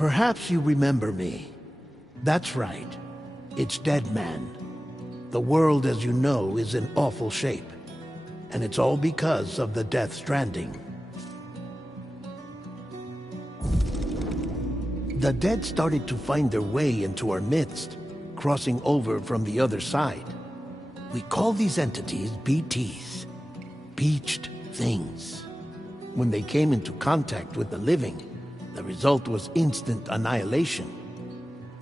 Perhaps you remember me. That's right. It's Dead Man. The world, as you know, is in awful shape. And it's all because of the Death Stranding. The dead started to find their way into our midst, crossing over from the other side. We call these entities BTs, Beached Things. When they came into contact with the living, the result was instant annihilation.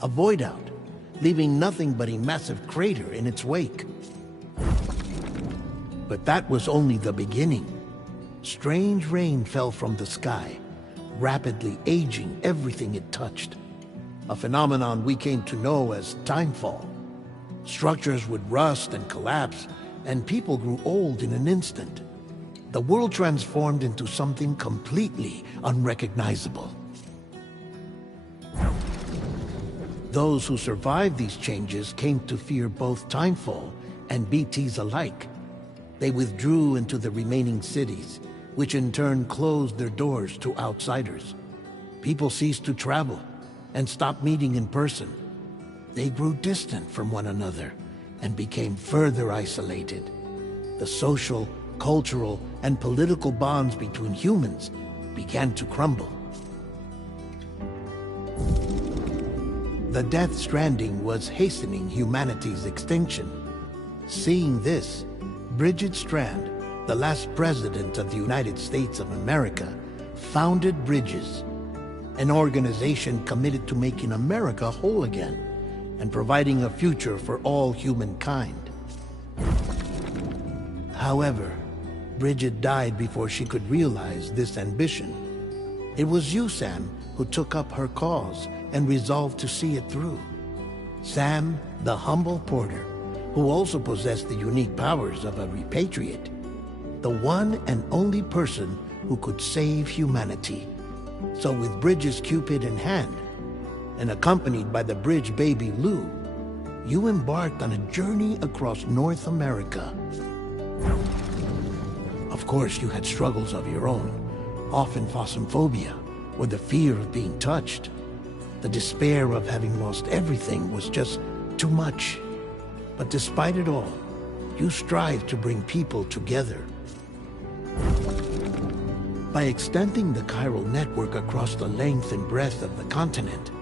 A void out, leaving nothing but a massive crater in its wake. But that was only the beginning. Strange rain fell from the sky, rapidly aging everything it touched. A phenomenon we came to know as timefall. Structures would rust and collapse, and people grew old in an instant. The world transformed into something completely unrecognizable. Those who survived these changes came to fear both timefall and BTs alike. They withdrew into the remaining cities, which in turn closed their doors to outsiders. People ceased to travel and stopped meeting in person. They grew distant from one another and became further isolated. The social, cultural, and political bonds between humans began to crumble. The Death Stranding was hastening humanity's extinction. Seeing this, Bridget Strand, the last president of the United States of America, founded Bridges, an organization committed to making America whole again and providing a future for all humankind. However, Bridget died before she could realize this ambition. It was you, Sam, who took up her cause and resolved to see it through. Sam, the humble porter, who also possessed the unique powers of a repatriate. The one and only person who could save humanity. So with Bridges' Cupid in hand, and accompanied by the bridge baby Lou, you embarked on a journey across North America. Of course, you had struggles of your own, often phasmophobia, or the fear of being touched. The despair of having lost everything was just too much. But despite it all, you strived to bring people together. By extending the chiral network across the length and breadth of the continent,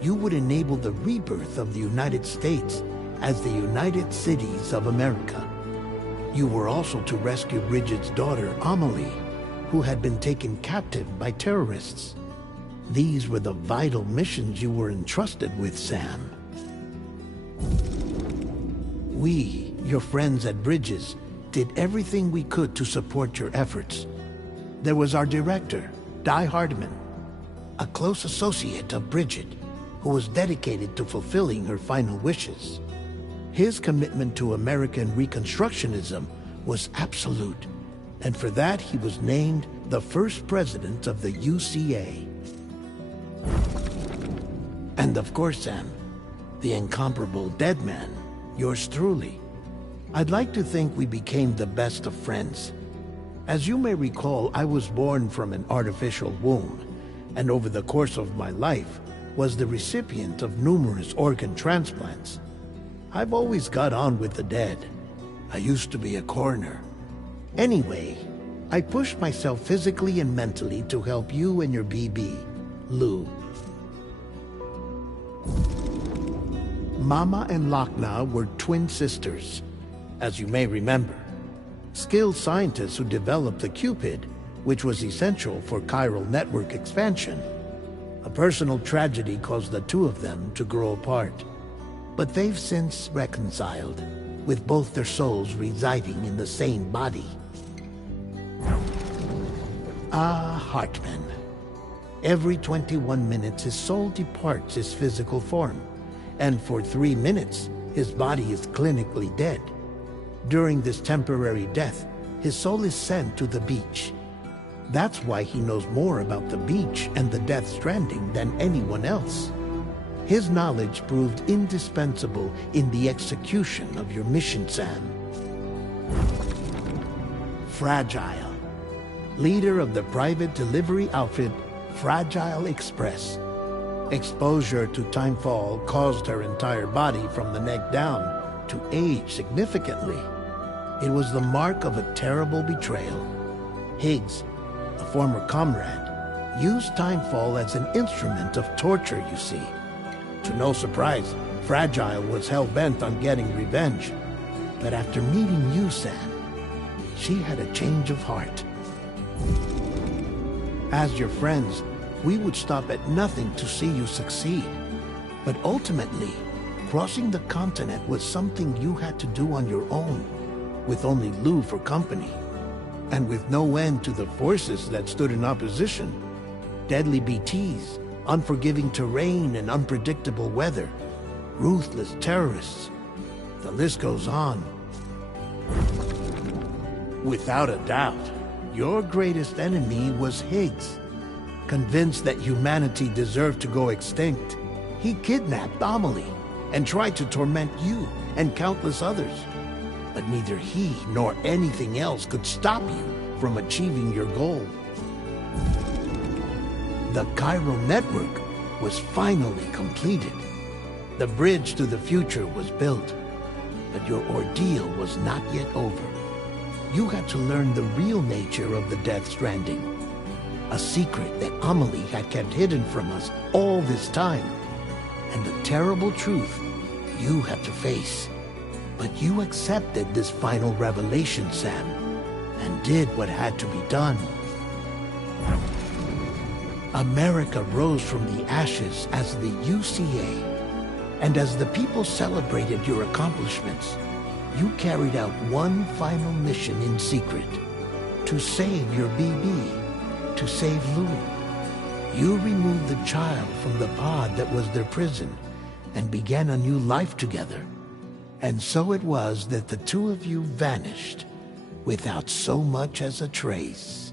you would enable the rebirth of the United States as the United Cities of America. You were also to rescue Bridget's daughter, Amelie, who had been taken captive by terrorists. These were the vital missions you were entrusted with, Sam. We, your friends at Bridges, did everything we could to support your efforts. There was our director, Di Hardman, a close associate of Bridget, who was dedicated to fulfilling her final wishes. His commitment to American Reconstructionism was absolute, and for that he was named the first president of the UCA. And of course, Sam, the incomparable Dead Man, yours truly. I'd like to think we became the best of friends. As you may recall, I was born from an artificial womb, and over the course of my life was the recipient of numerous organ transplants. I've always got on with the dead. I used to be a coroner. Anyway, I pushed myself physically and mentally to help you and your BB, Lou. Mama and Lakna were twin sisters, as you may remember. Skilled scientists who developed the Cupid, which was essential for chiral network expansion. A personal tragedy caused the two of them to grow apart. But they've since reconciled, with both their souls residing in the same body. Ah, Hartman. Every 21 minutes his soul departs his physical form, and for 3 minutes his body is clinically dead. During this temporary death, his soul is sent to the beach. That's why he knows more about the beach and the Death Stranding than anyone else. His knowledge proved indispensable in the execution of your mission, Sam. Fragile, leader of the private delivery outfit Fragile Express. Exposure to timefall caused her entire body from the neck down to age significantly. It was the mark of a terrible betrayal. Higgs, a former comrade, used timefall as an instrument of torture, you see. To no surprise, Fragile was hell-bent on getting revenge. But after meeting you, Sam, she had a change of heart. As your friends, we would stop at nothing to see you succeed. But ultimately, crossing the continent was something you had to do on your own, with only Lou for company, and with no end to the forces that stood in opposition. Deadly BTs, unforgiving terrain and unpredictable weather, ruthless terrorists. The list goes on. Without a doubt, your greatest enemy was Higgs. Convinced that humanity deserved to go extinct, he kidnapped Amelie and tried to torment you and countless others. But neither he nor anything else could stop you from achieving your goal. The chiral network was finally completed. The bridge to the future was built, but your ordeal was not yet over. You had to learn the real nature of the Death Stranding, a secret that Amelie had kept hidden from us all this time, and the terrible truth you had to face. But you accepted this final revelation, Sam, and did what had to be done. America rose from the ashes as the UCA, and as the people celebrated your accomplishments, you carried out one final mission in secret, to save your BB, to save Lou. You removed the child from the pod that was their prison, and began a new life together. And so it was that the two of you vanished, without so much as a trace.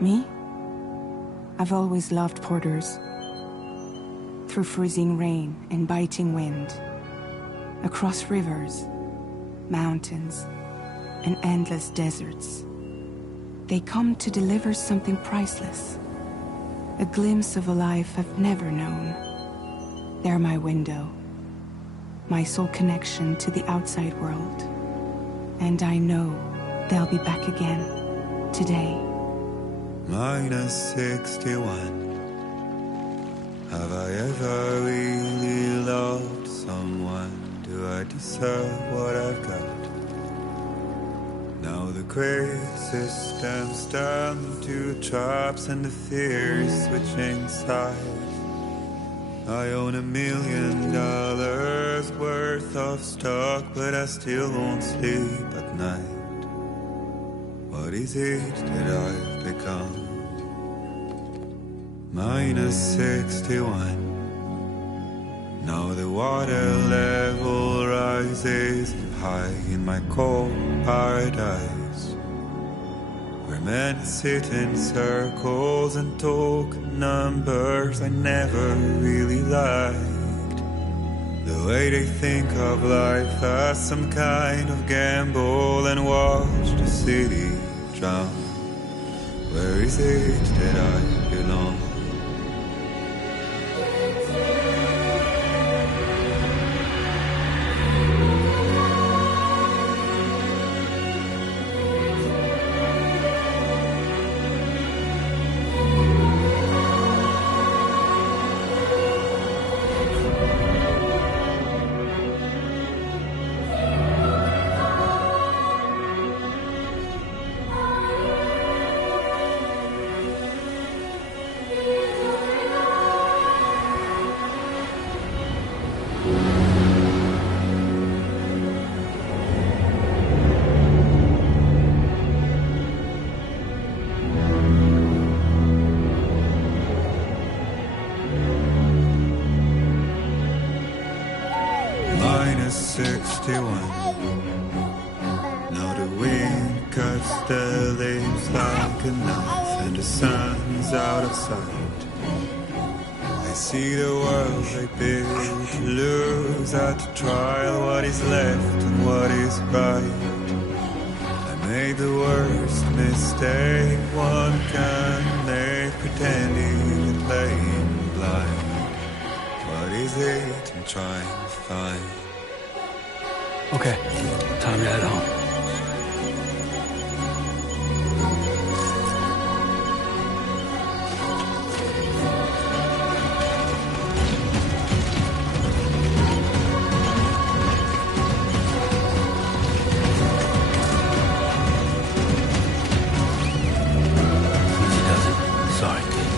Me? I've always loved porters. Through freezing rain and biting wind, across rivers, mountains, and endless deserts, they come to deliver something priceless, a glimpse of a life I've never known. They're my window, my sole connection to the outside world. And I know they'll be back again, today. Minus 61. Have I ever really loved someone? Do I deserve what I've got? Now the crazy system's turned to traps and the fears switching sides. I own $1 million worth of stock, but I still won't sleep at night. What is it that I've become? Minus 61. Now the water level rises high in my cold paradise, where men sit in circles and talk numbers I never really liked. The way they think of life as some kind of gamble and watch the city drown. Where is it that I belong? Minus 61. Now the wind cuts the leaves like a knife and the sun's out of sight. I see the world they build to lose at the trial, what is left and what is right. I made the worst mistake one can make, pretending and playing blind. What is it I'm trying to find? Okay, time to head home. Easy does it. Sorry, kid.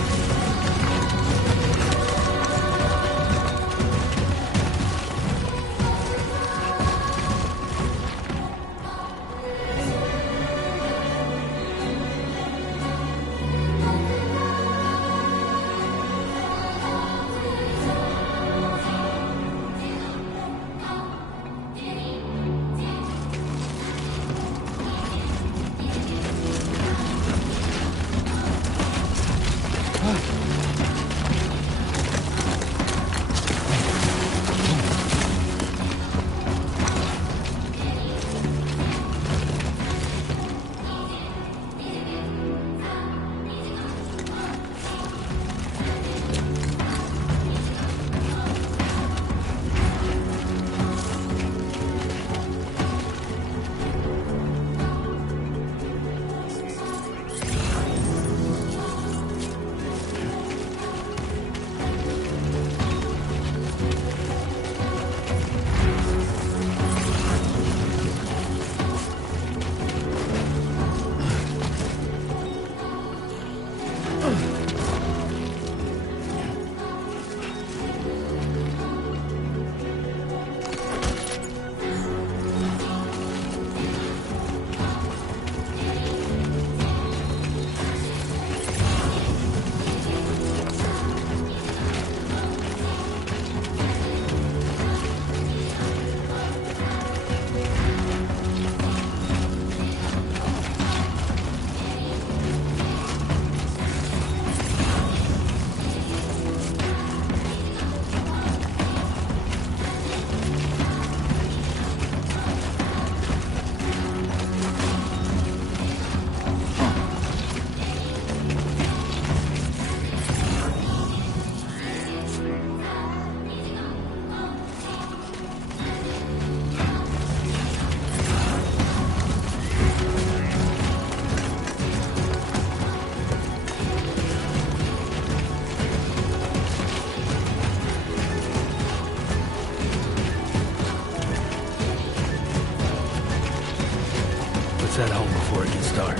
head home before it gets dark.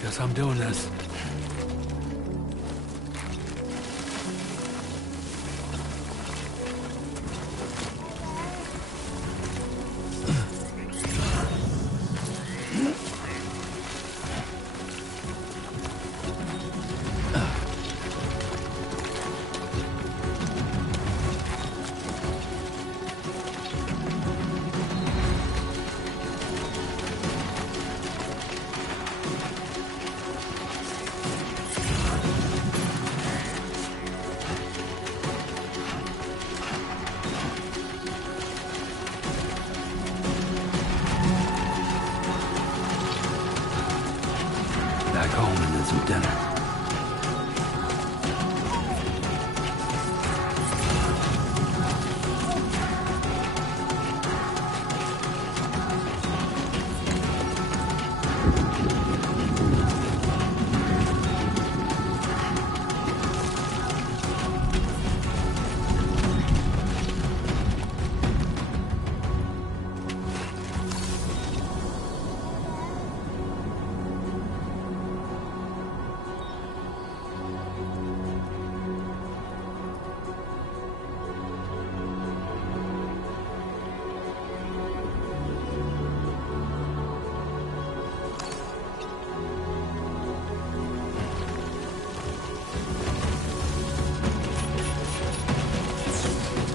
Guess I'm doing this. Back home and then some dinner.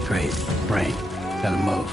Great. Brain. Gotta move.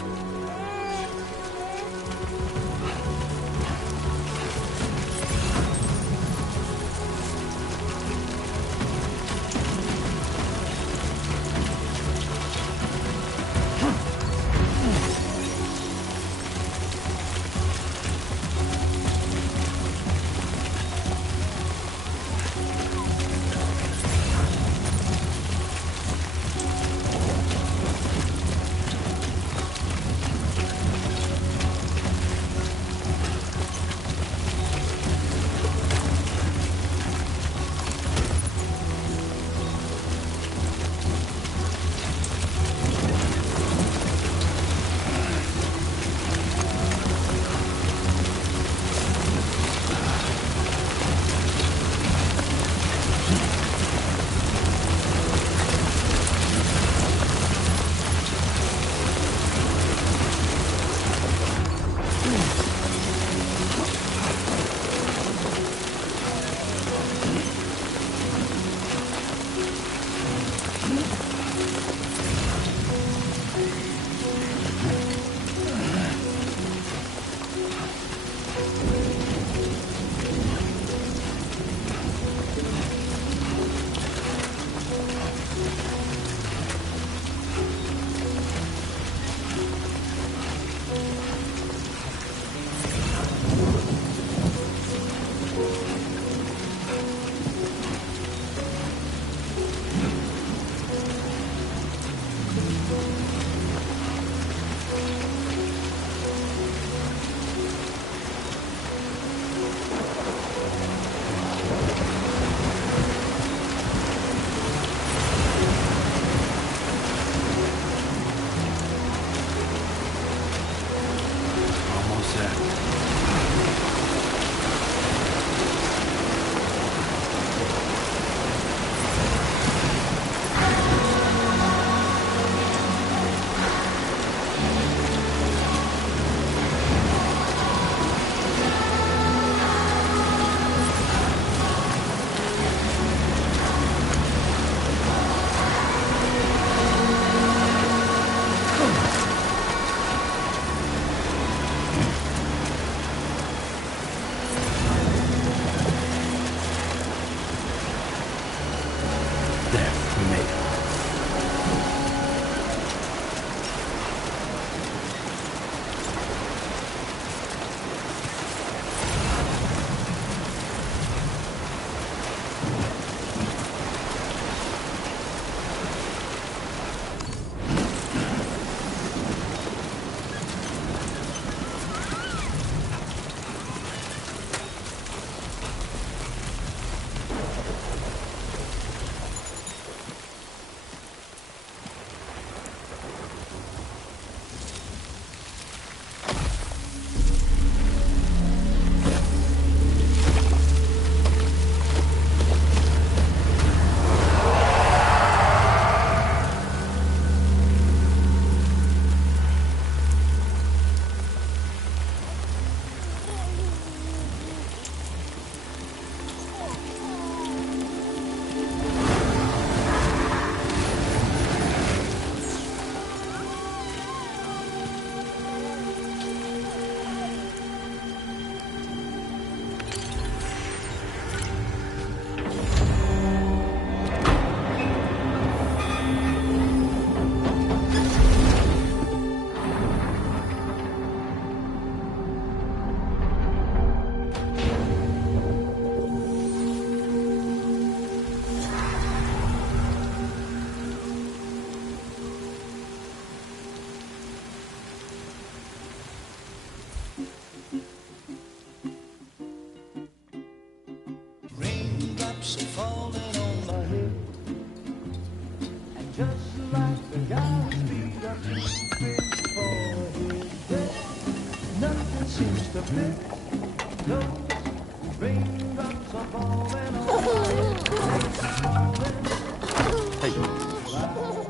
Hey.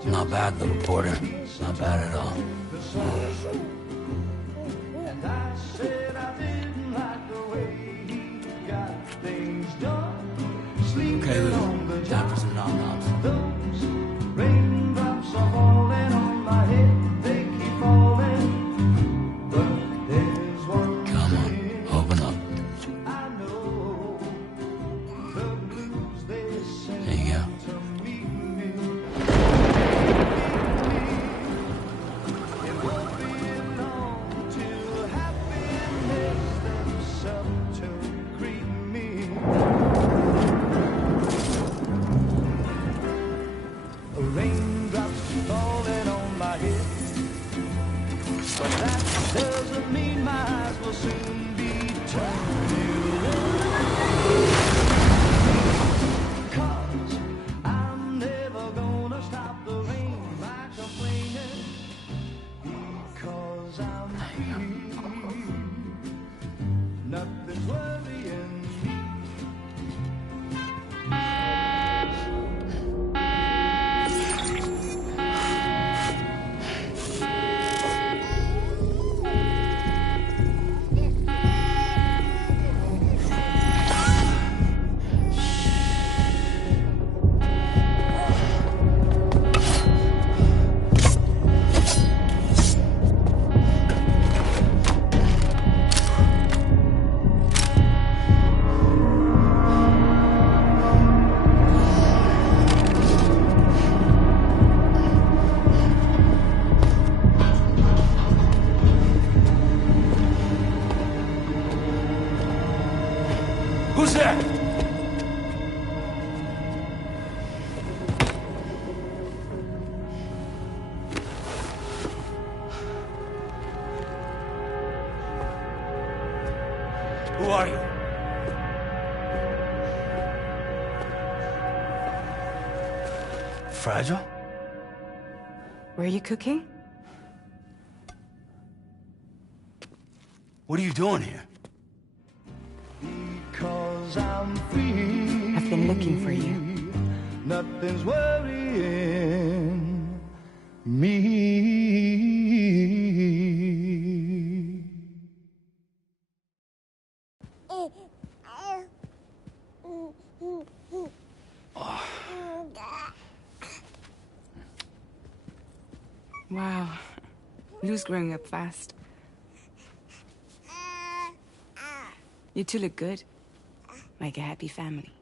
Not bad, little porter. Not bad at all. Okay, Lou. Time for some nom-noms. Come on, open up. There you go. Who's there? Who are you? Fragile? Were you cooking? What are you doing here? I've been looking for you. Nothing's worrying me. Wow. Lou's growing up fast. You two look good. Like a happy family.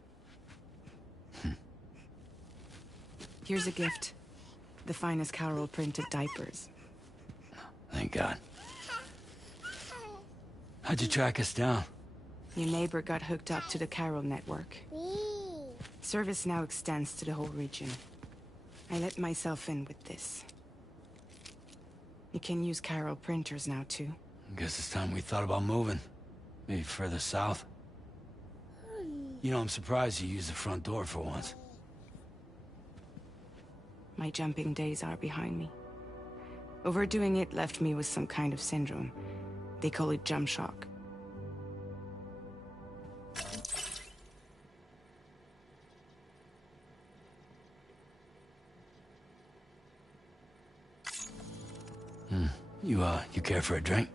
Here's a gift. The finest Carol printed diapers. Thank God. How'd you track us down? Your neighbor got hooked up to the Carol network. Service now extends to the whole region. I let myself in with this. You can use Carol printers now, too. Guess it's time we thought about moving. Maybe further south. You know, I'm surprised you used the front door for once. My jumping days are behind me. Overdoing it left me with some kind of syndrome. They call it jump shock. You care for a drink?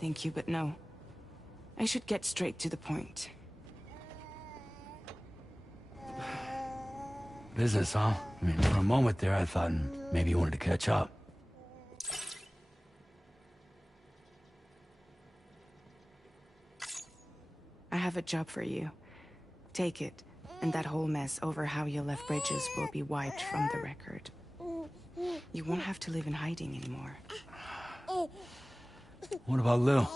Thank you, but no. I should get straight to the point. Business, huh? I mean, for a moment there, I thought maybe you wanted to catch up. I have a job for you. Take it, and that whole mess over how you left Bridges will be wiped from the record. You won't have to live in hiding anymore. What about Lou?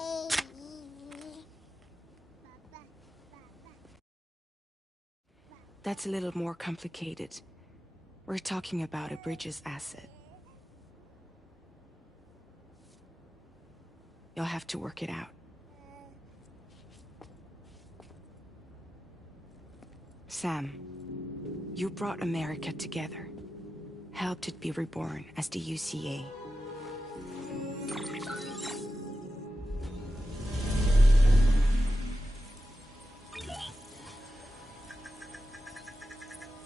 That's a little more complicated. We're talking about a Bridges asset. You'll have to work it out. Sam, You brought America together, helped it be reborn as the UCA.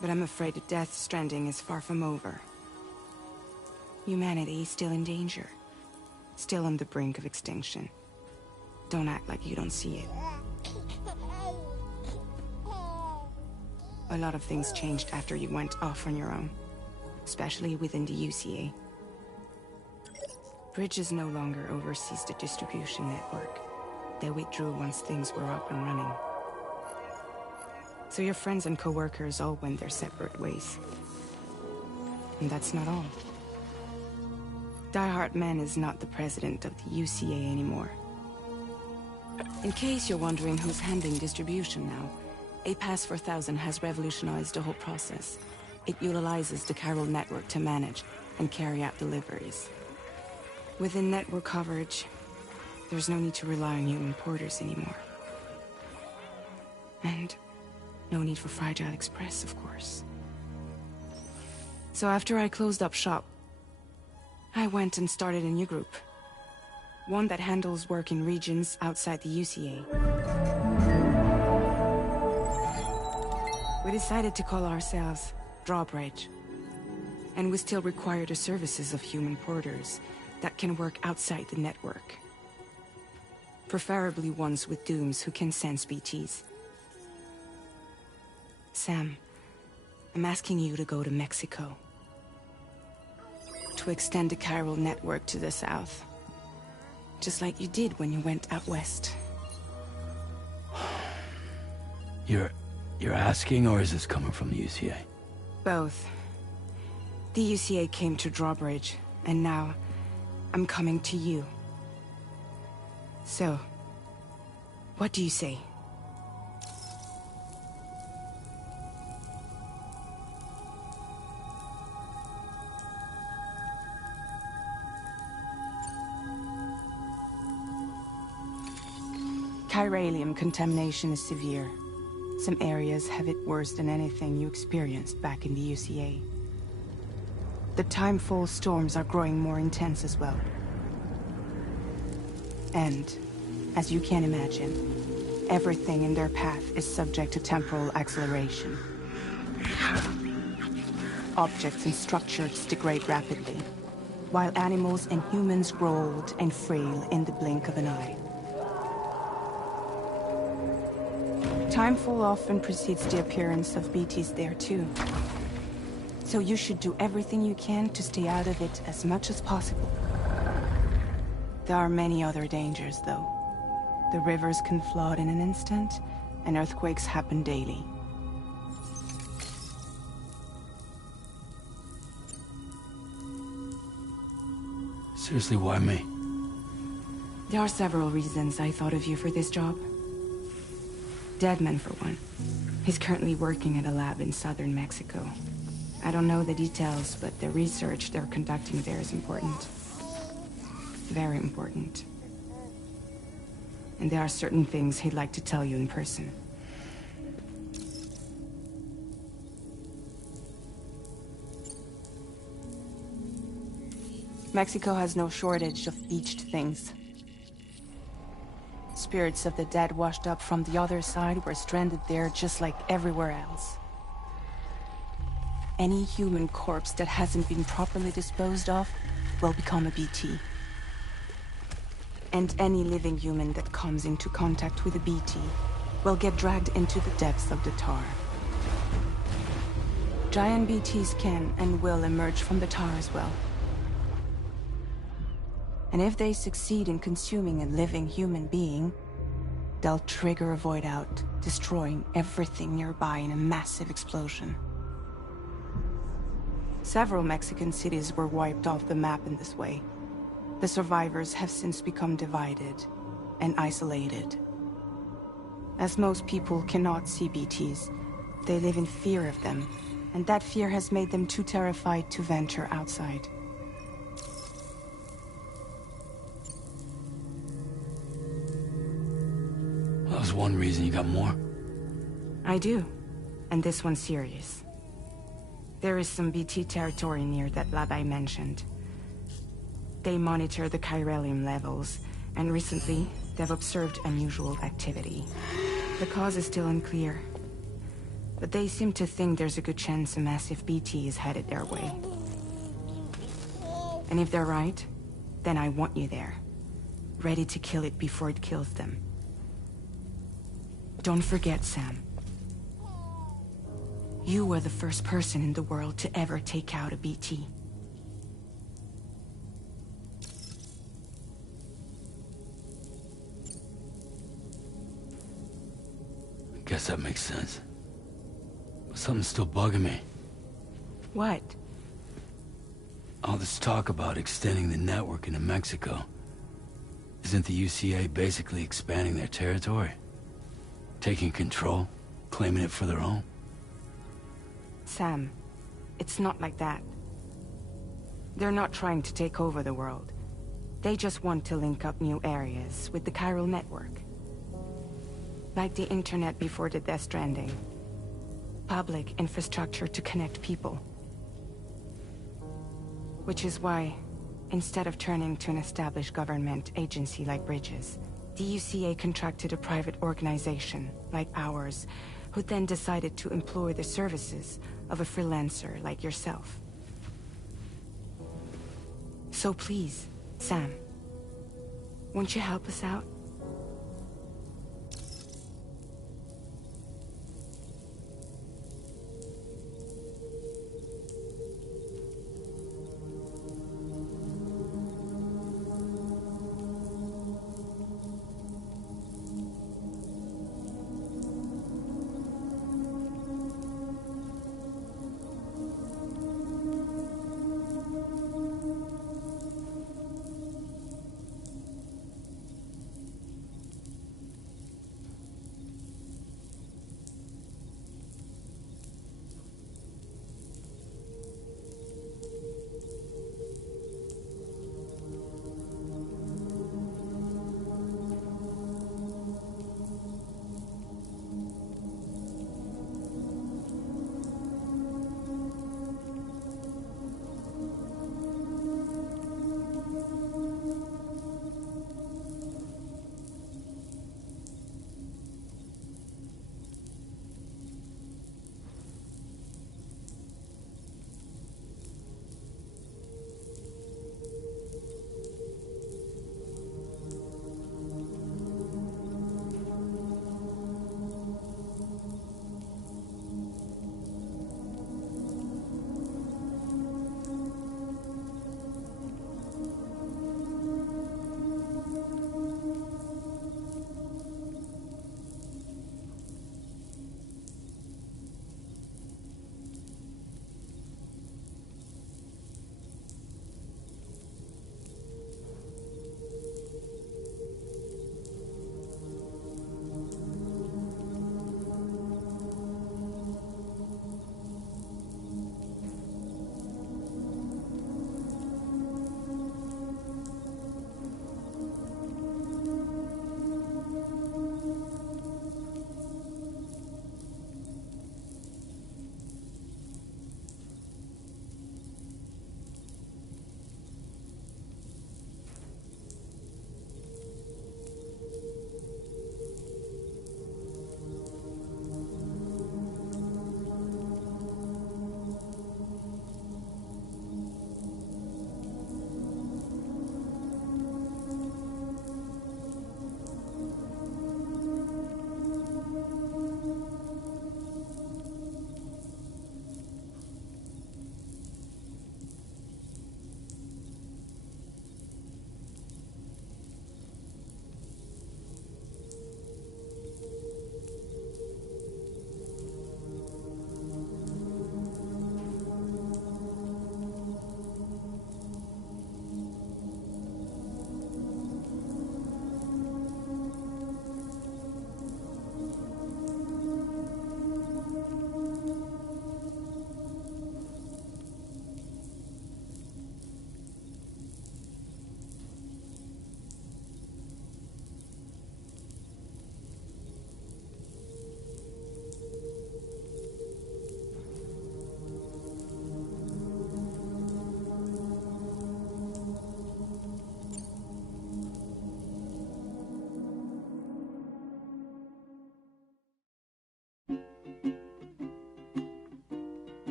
But I'm afraid that Death Stranding is far from over. Humanity is still in danger. Still on the brink of extinction. Don't act like you don't see it. A lot of things changed after you went off on your own. Especially within the UCA. Bridges no longer oversees the distribution network. They withdrew once things were up and running. So your friends and co-workers all went their separate ways. And that's not all. Die Hard Man is not the president of the UCA anymore. In case you're wondering who's handling distribution now, A Pass for 1000 has revolutionized the whole process. It utilizes the chiral network to manage and carry out deliveries. Within network coverage, there's no need to rely on human porters anymore. And no need for Fragile Express, of course. So after I closed up shop, I went and started a new group. One that handles work in regions outside the UCA. We decided to call ourselves Drawbridge. And we still require the services of human porters that can work outside the network. Preferably ones with dooms who can sense BTs. Sam, I'm asking you to go to Mexico. To extend the chiral network to the south. Just like you did when you went out west. You're asking, or is this coming from the UCA? Both. The UCA came to Drawbridge, and now I'm coming to you. So, what do you say? Chiralium contamination is severe. Some areas have it worse than anything you experienced back in the UCA. The timefall storms are growing more intense as well. And, as you can imagine, everything in their path is subject to temporal acceleration. Objects and structures degrade rapidly, while animals and humans grow old and frail in the blink of an eye. Timefall often precedes the appearance of BTs there too. So you should do everything you can to stay out of it as much as possible. There are many other dangers though. The rivers can flood in an instant, and earthquakes happen daily. Seriously, why me? There are several reasons I thought of you for this job. Deadman, for one. He's currently working at a lab in southern Mexico. I don't know the details, but the research they're conducting there is important. Very important. And there are certain things he'd like to tell you in person. Mexico has no shortage of beached things. Spirits of the dead washed up from the other side were stranded there just like everywhere else. Any human corpse that hasn't been properly disposed of will become a BT. And any living human that comes into contact with a BT will get dragged into the depths of the tar. Giant BTs can and will emerge from the tar as well. And if they succeed in consuming a living human being, they'll trigger a void out, destroying everything nearby in a massive explosion. Several Mexican cities were wiped off the map in this way. The survivors have since become divided and isolated. As most people cannot see BTs, they live in fear of them, and that fear has made them too terrified to venture outside. That was one reason. You got more? I do, and this one's serious. There is some BT territory near that lab I mentioned. They monitor the chiralium levels, and recently, they've observed unusual activity. The cause is still unclear, but they seem to think there's a good chance a massive BT is headed their way. And if they're right, then I want you there, ready to kill it before it kills them. Don't forget, Sam. You were the first person in the world to ever take out a BT. Guess that makes sense. But something's still bugging me. What? All this talk about extending the network into Mexico. Isn't the UCA basically expanding their territory? Taking control? Claiming it for their own? Sam, it's not like that. They're not trying to take over the world. They just want to link up new areas with the chiral network. Like the internet before the Death Stranding. Public infrastructure to connect people. Which is why, instead of turning to an established government agency like Bridges, the UCA contracted a private organization, like ours, who then decided to employ the services of a freelancer like yourself. So please, Sam, won't you help us out?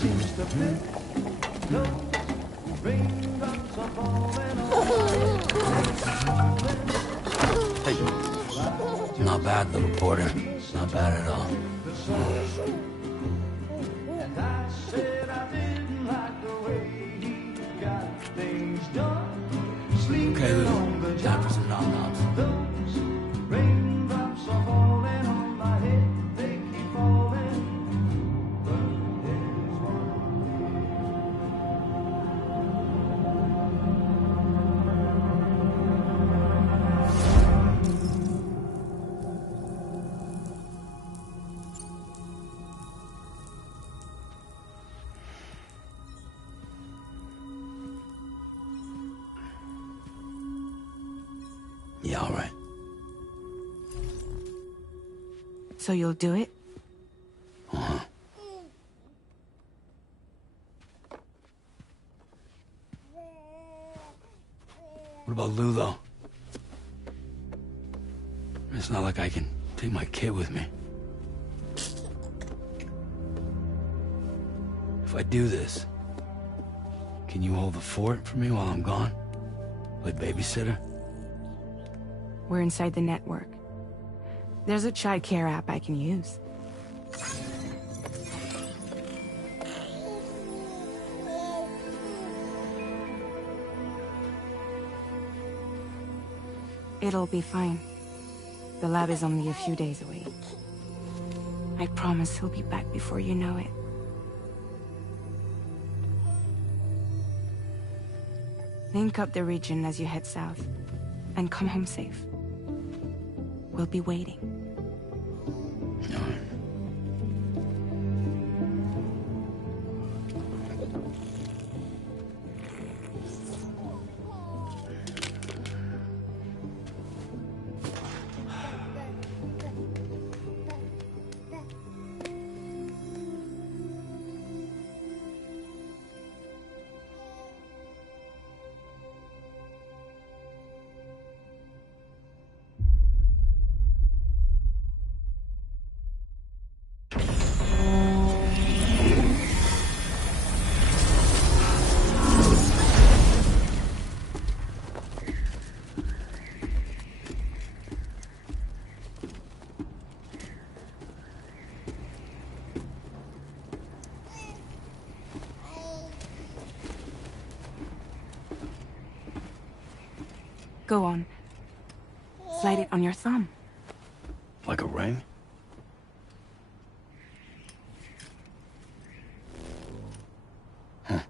seems to fit. Those raindrops are falling on my head. Hey, not bad, little porter. Not bad at all. And I said I didn't like the way he got things done. Okay, Sleeping on the Lou. Time for some nom-noms. Those raindrops are falling on my head. They keep falling. But there's Yeah, all right. So you'll do it? Uh-huh. What about Lou, though? It's not like I can take my kid with me. If I do this, can you hold the fort for me while I'm gone? Play babysitter? We're inside the network. There's a child care app I can use. It'll be fine. The lab is only a few days away. I promise he'll be back before you know it. Link up the region as you head south, and come home safe. We'll be waiting. Go on. Slide it on your thumb. Like a ring? Huh.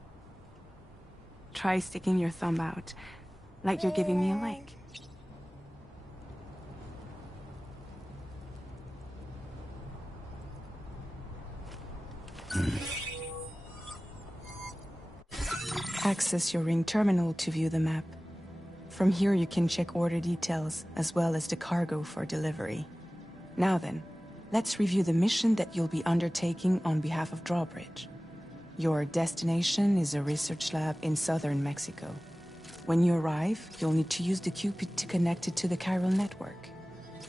Try sticking your thumb out, like you're giving me a like. Access your ring terminal to view the map. From here you can check order details, as well as the cargo for delivery. Now then, let's review the mission that you'll be undertaking on behalf of Drawbridge. Your destination is a research lab in southern Mexico. When you arrive, you'll need to use the Cupid to connect it to the chiral network.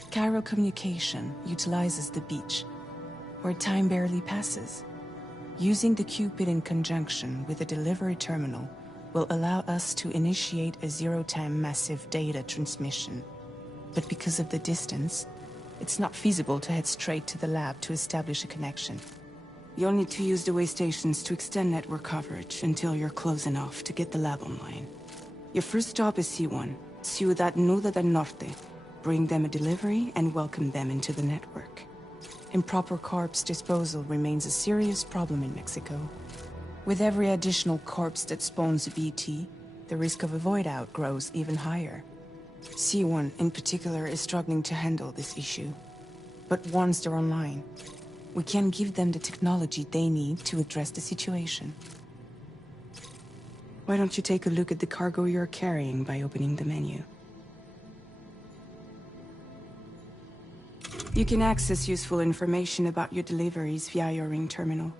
Chiral communication utilizes the beach, where time barely passes. Using the Cupid in conjunction with a delivery terminal will allow us to initiate a zero-time massive data transmission. But because of the distance, it's not feasible to head straight to the lab to establish a connection. You'll need to use the way stations to extend network coverage until you're close enough to get the lab online. Your first stop is C1, Ciudad Nuda del Norte. Bring them a delivery and welcome them into the network. Improper corpse disposal remains a serious problem in Mexico. With every additional corpse that spawns a BT, the risk of a void out grows even higher. C1 in particular is struggling to handle this issue. But once they're online, we can give them the technology they need to address the situation. Why don't you take a look at the cargo you're carrying by opening the menu? You can access useful information about your deliveries via your ring terminal.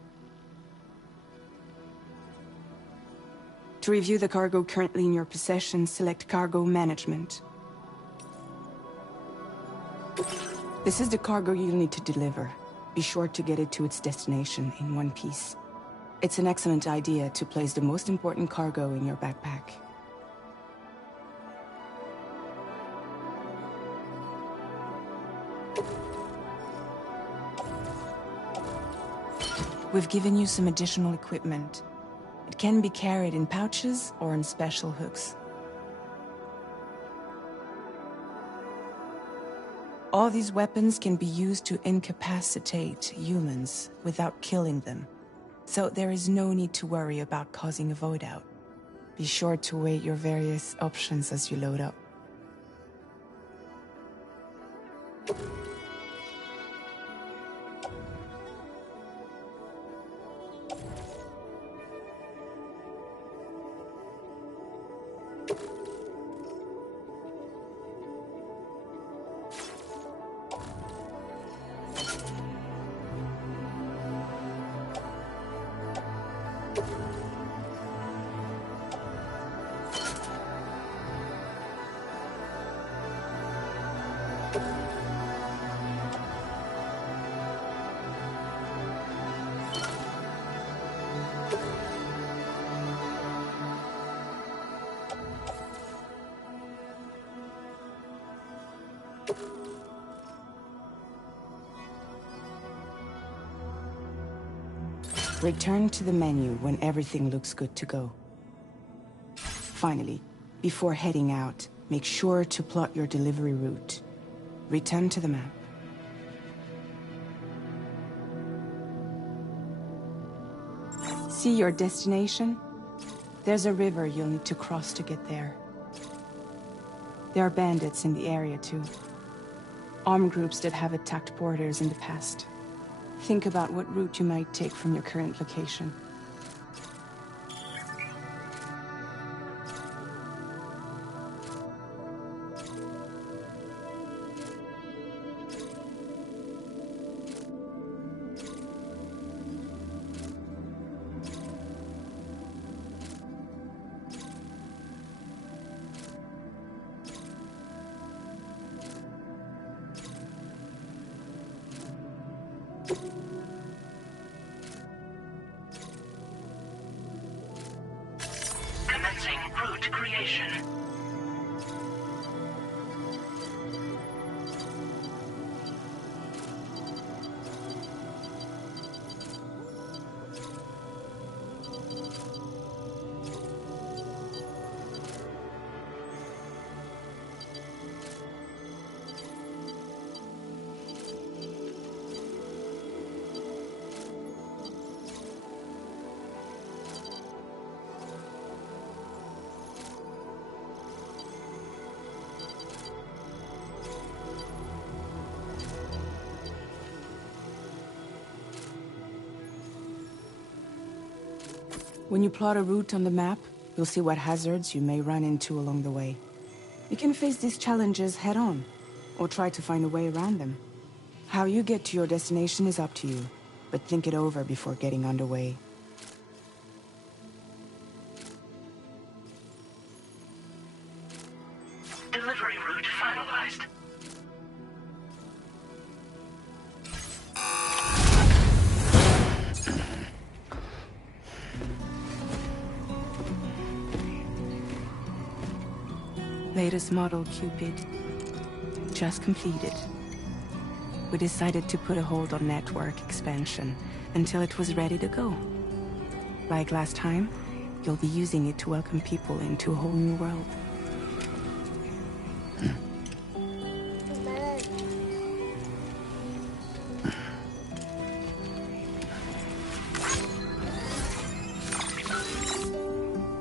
To review the cargo currently in your possession, select Cargo Management. This is the cargo you'll need to deliver. Be sure to get it to its destination in one piece. It's an excellent idea to place the most important cargo in your backpack. We've given you some additional equipment. It can be carried in pouches or in special hooks. All these weapons can be used to incapacitate humans without killing them. So there is no need to worry about causing a void out. Be sure to weigh your various options as you load up. Return to the menu when everything looks good to go. Finally, before heading out, make sure to plot your delivery route. Return to the map. See your destination? There's a river you'll need to cross to get there. There are bandits in the area too. Armed groups that have attacked porters in the past. Think about what route you might take from your current location. Commencing route creation. When you plot a route on the map, you'll see what hazards you may run into along the way. You can face these challenges head-on, or try to find a way around them. How you get to your destination is up to you, but think it over before getting underway. Delivery route finalized. Latest model Cupid. Just completed. We decided to put a hold on network expansion until it was ready to go. Like last time, you'll be using it to welcome people into a whole new world.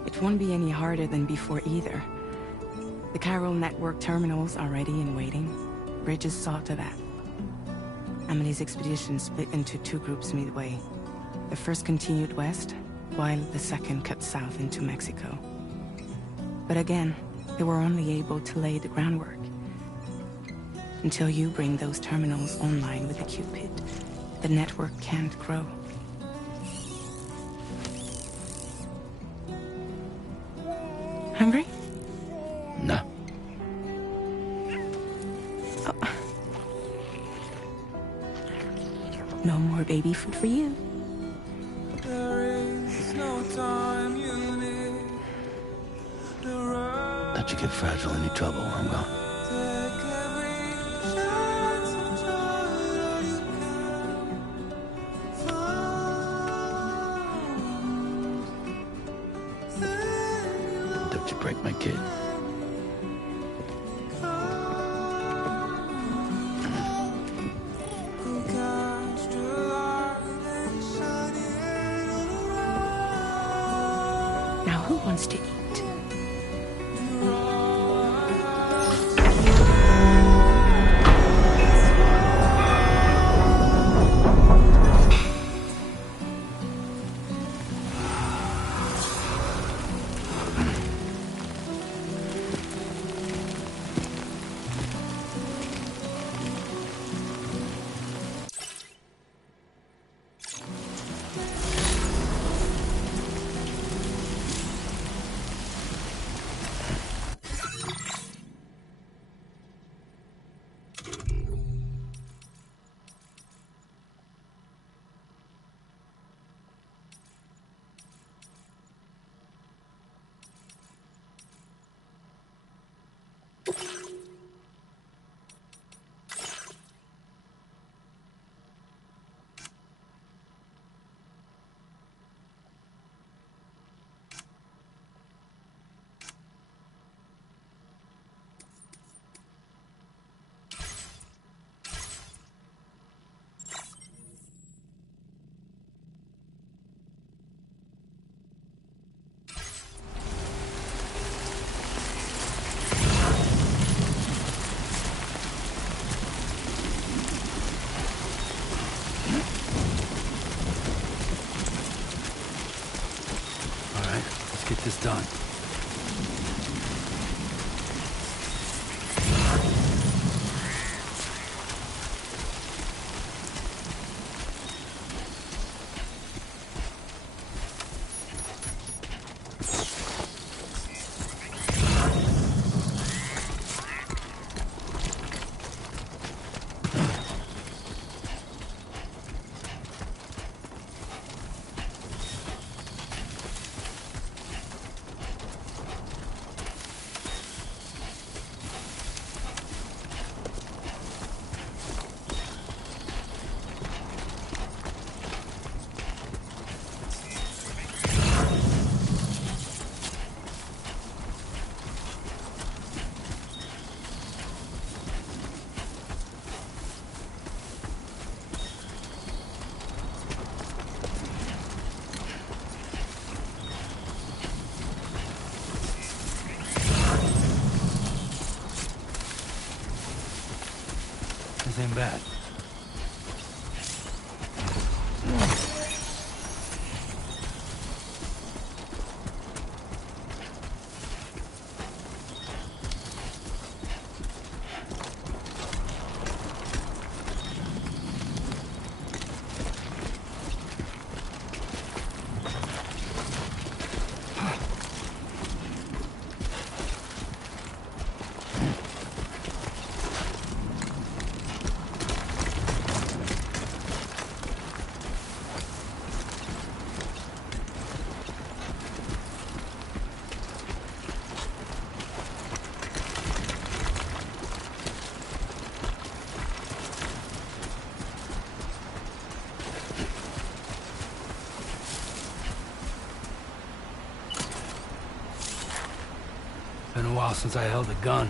It won't be any harder than before either. The chiral network terminals are ready and waiting. Bridges saw to that. Emily's expedition split into two groups midway. The first continued west, while the second cut south into Mexico. But again, they were only able to lay the groundwork. Until you bring those terminals online with the Cupid, the network can't grow. Hungry? No. No more baby food for you. There is Let you get fragile any trouble, I'm gone. Don't you break my kid. Now who wants to eat? Get this done. This ain't bad. Been a while since I held a gun.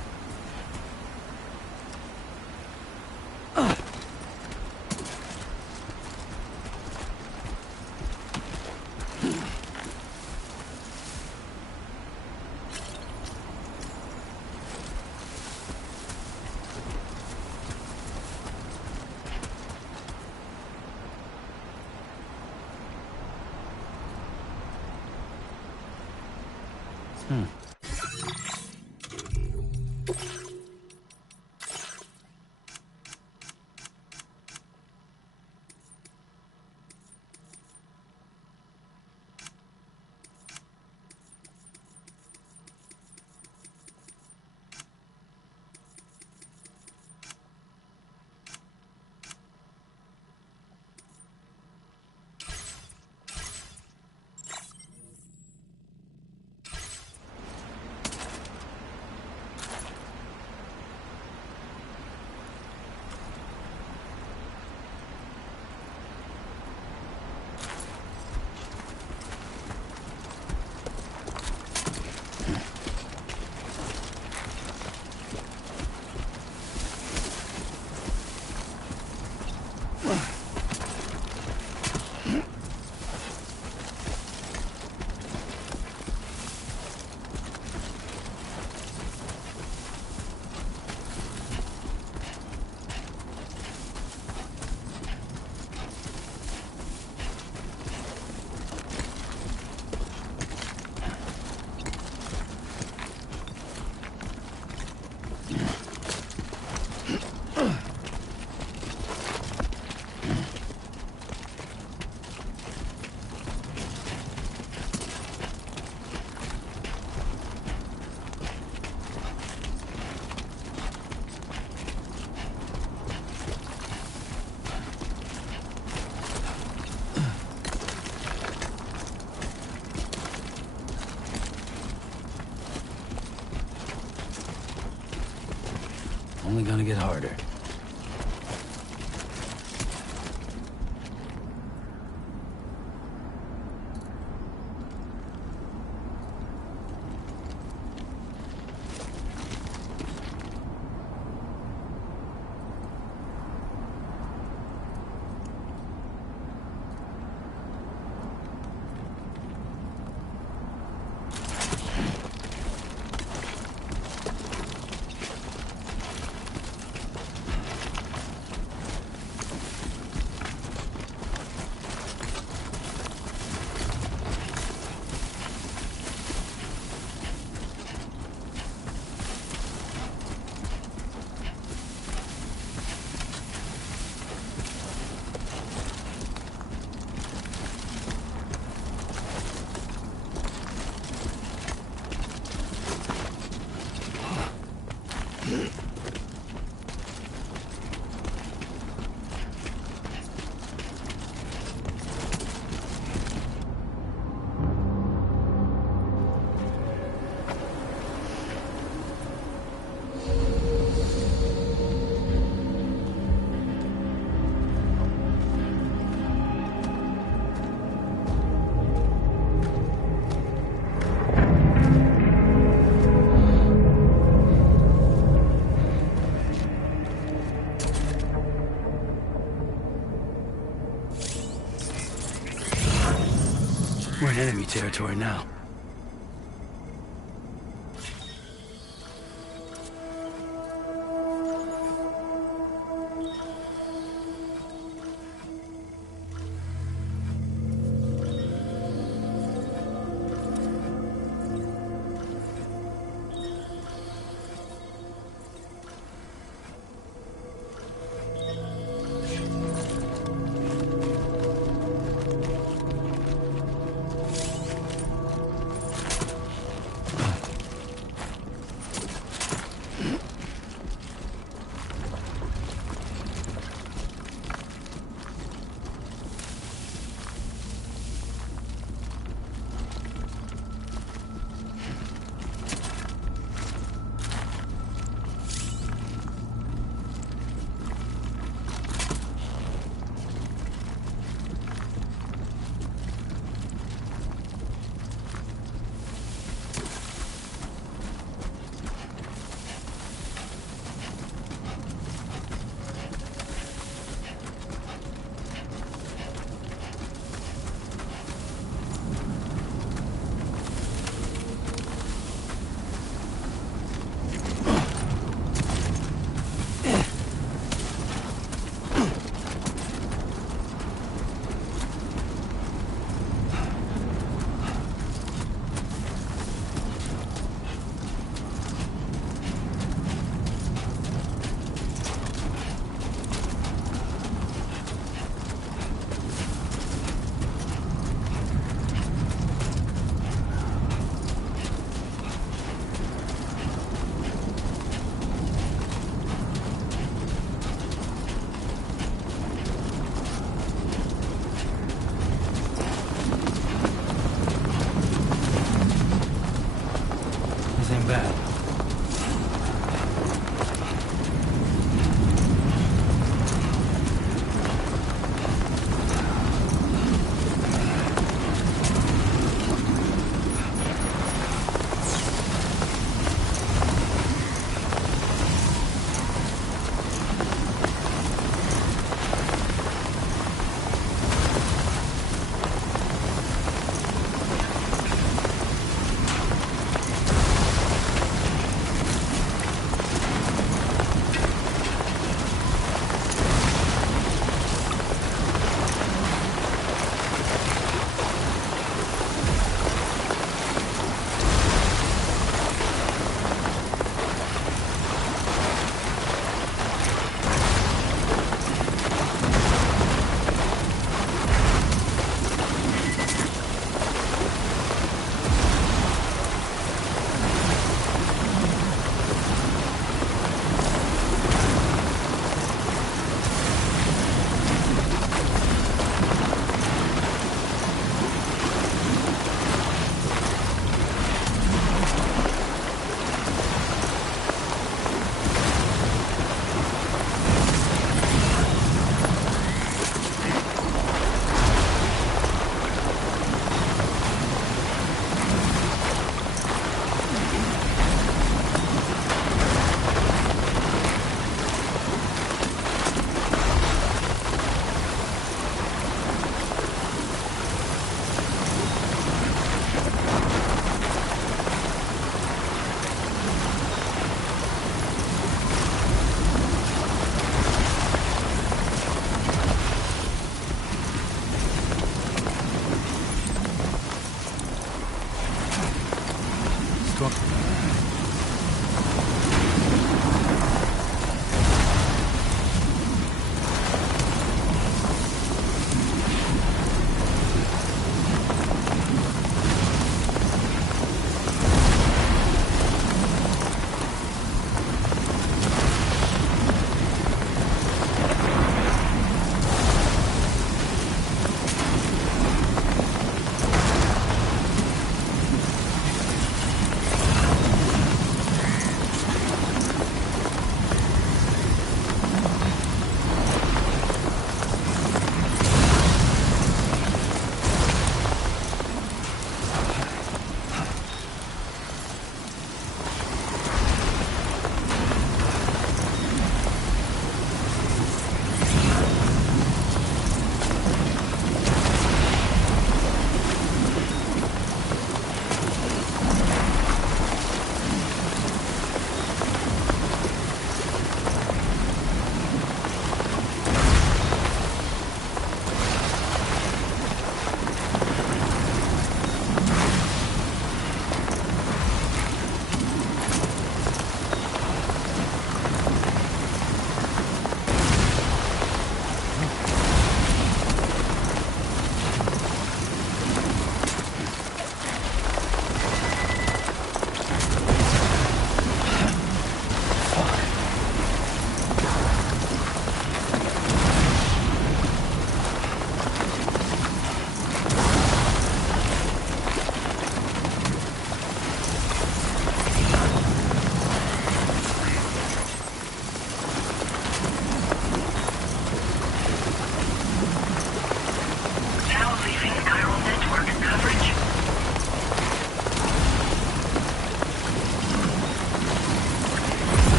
only gonna get harder. We're in enemy territory now.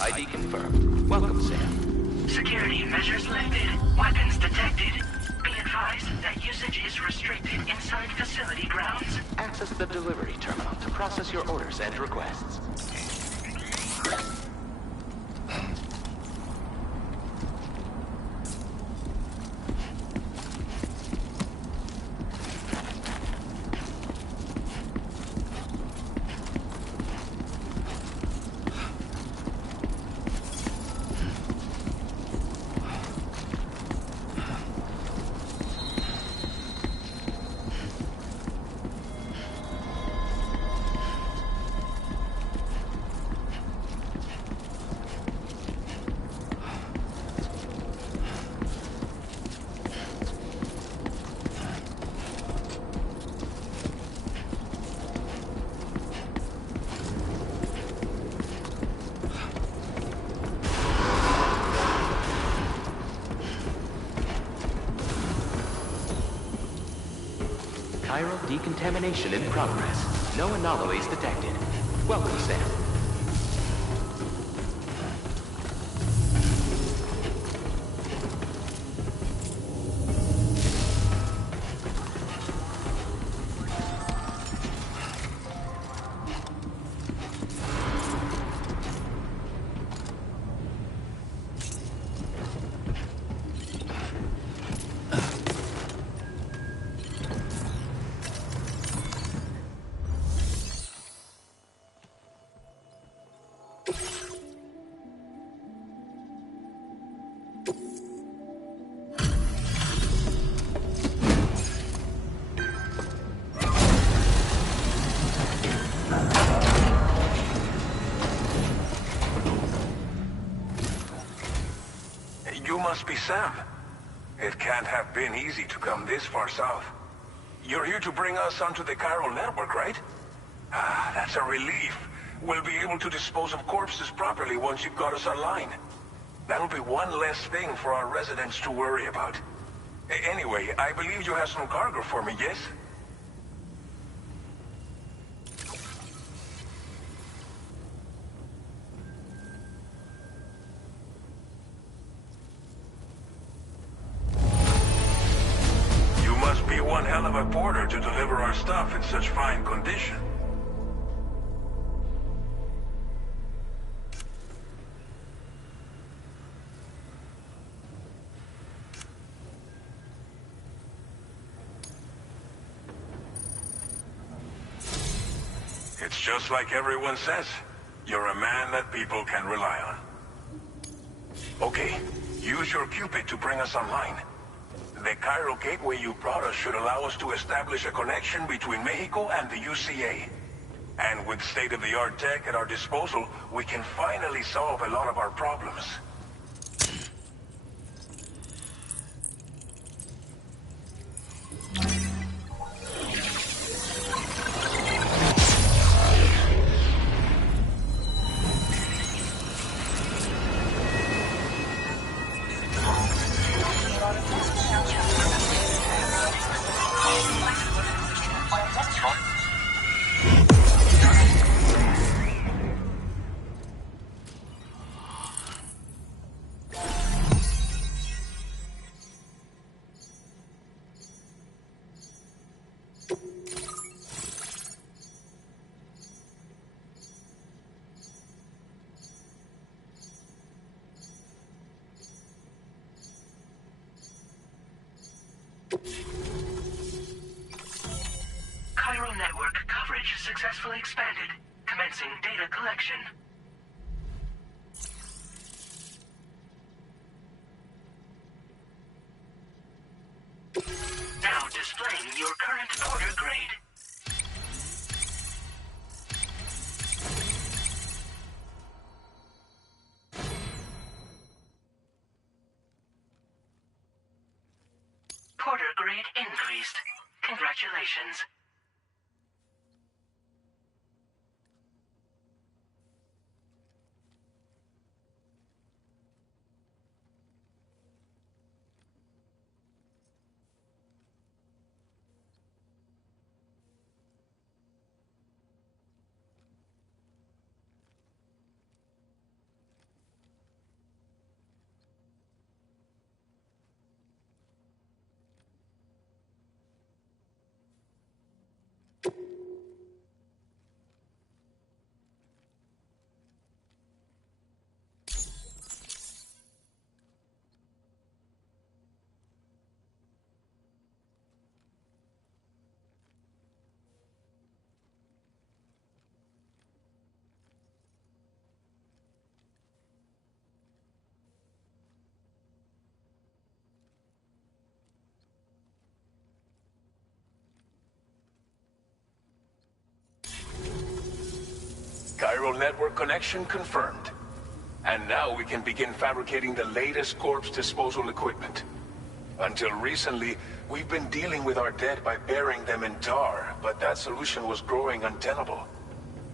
ID confirmed. Welcome, Sam. Security measures lifted. Weapons detected. Be advised. advised that usage is restricted inside facility grounds. Access the delivery terminal to process your orders and requests. Chiral decontamination in progress. No anomalies detected. Welcome, Sam. You must be Sam. It can't have been easy to come this far south. You're here to bring us onto the chiral network, right? Ah, that's a relief. We'll be able to dispose of corpses properly once you've got us online. That'll be one less thing for our residents to worry about. Anyway, I believe you have some cargo for me, yes? You must be one hell of a porter to deliver our stuff in such fine condition. It's just like everyone says. You're a man that people can rely on. Okay, use your Cupid to bring us online. The chiral gateway you brought us should allow us to establish a connection between Mexico and the UCA. And with state-of-the-art tech at our disposal, we can finally solve a lot of our problems. Chiral network coverage successfully expanded. Commencing data collection. Now displaying your current order grade. Porter grade increased. Congratulations. Chiral network connection confirmed. And now we can begin fabricating the latest corpse disposal equipment. Until recently, we've been dealing with our dead by burying them in tar, but that solution was growing untenable.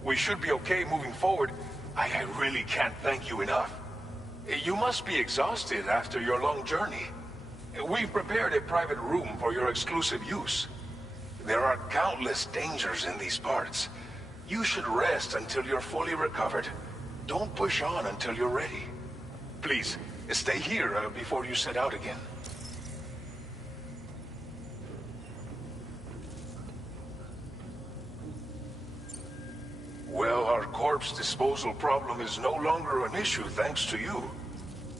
We should be okay moving forward. I really can't thank you enough. You must be exhausted after your long journey. We've prepared a private room for your exclusive use. There are countless dangers in these parts. You should rest until you're fully recovered. Don't push on until you're ready. Please, stay here before you set out again. Well, our corpse disposal problem is no longer an issue thanks to you.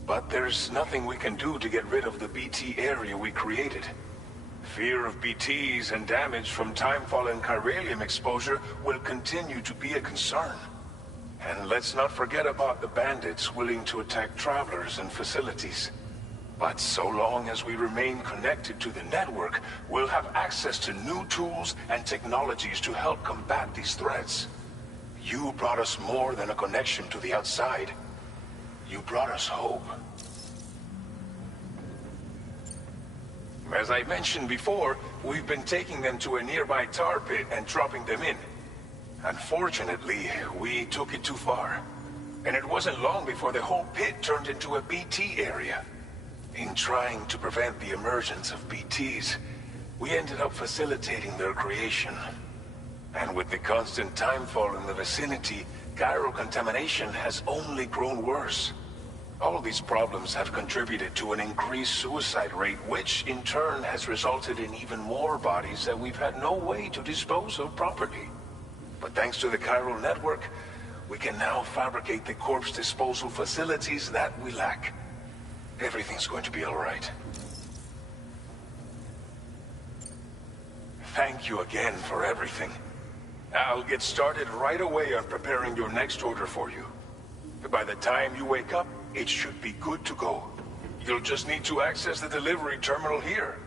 But there's nothing we can do to get rid of the BT area we created. Fear of BTs and damage from timefall and chiralium exposure will continue to be a concern. And let's not forget about the bandits willing to attack travelers and facilities. But so long as we remain connected to the network, we'll have access to new tools and technologies to help combat these threats. You brought us more than a connection to the outside. You brought us hope. As I mentioned before, we've been taking them to a nearby tar pit and dropping them in. Unfortunately, we took it too far. And it wasn't long before the whole pit turned into a BT area. In trying to prevent the emergence of BTs, we ended up facilitating their creation. And with the constant timefall in the vicinity, chiral contamination has only grown worse. All these problems have contributed to an increased suicide rate, which in turn has resulted in even more bodies that we've had no way to dispose of properly. But thanks to the chiral network, we can now fabricate the corpse disposal facilities that we lack. Everything's going to be all right. Thank you again for everything. I'll get started right away on preparing your next order for you. By the time you wake up, it should be good to go. You'll just need to access the delivery terminal here.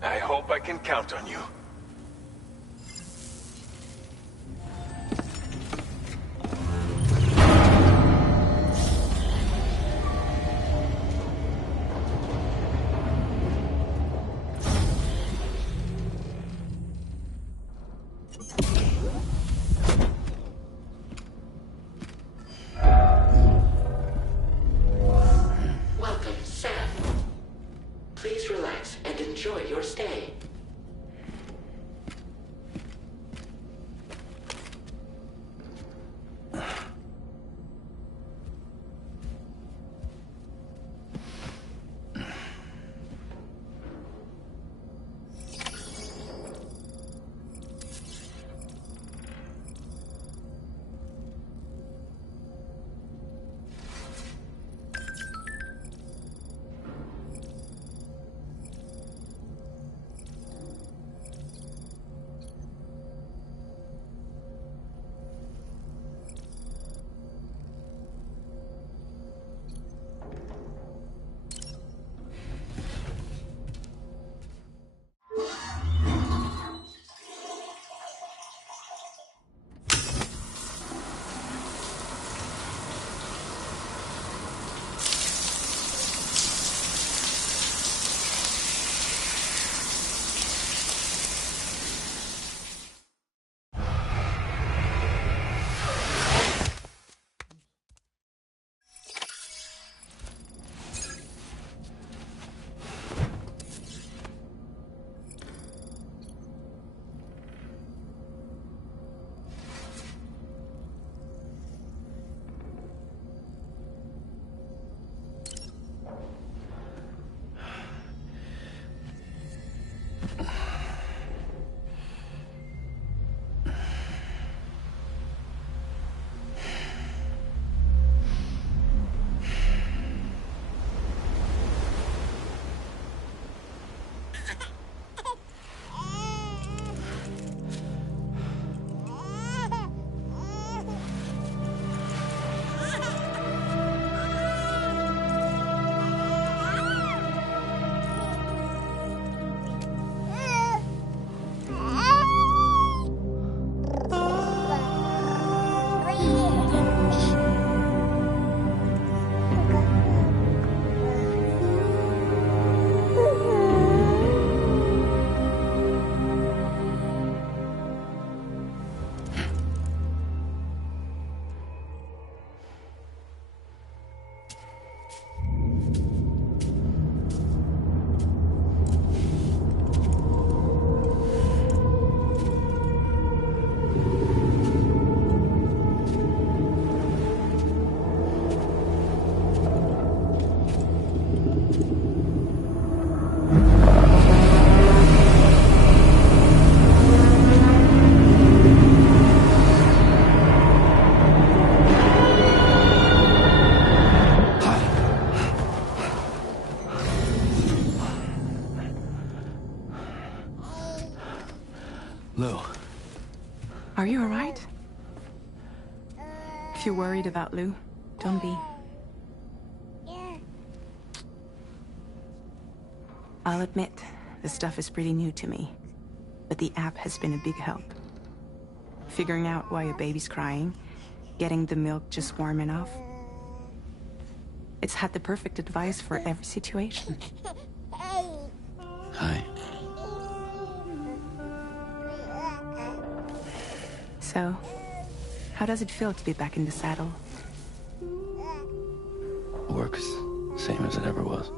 I hope I can count on you. Welcome, Sam. Please relax and enjoy your stay. Lou. Are you alright? If you're worried about Lou, don't be. I'll admit, this stuff is pretty new to me, but the app has been a big help. Figuring out why a baby's crying, getting the milk just warm enough. It's had the perfect advice for every situation. Hi. So, how does it feel to be back in the saddle? Work's same as it ever was.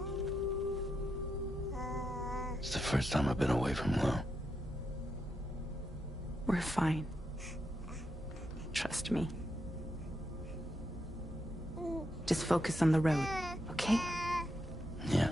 It's the first time I've been away from Lou. We're fine. Trust me. Just focus on the road, okay? Yeah.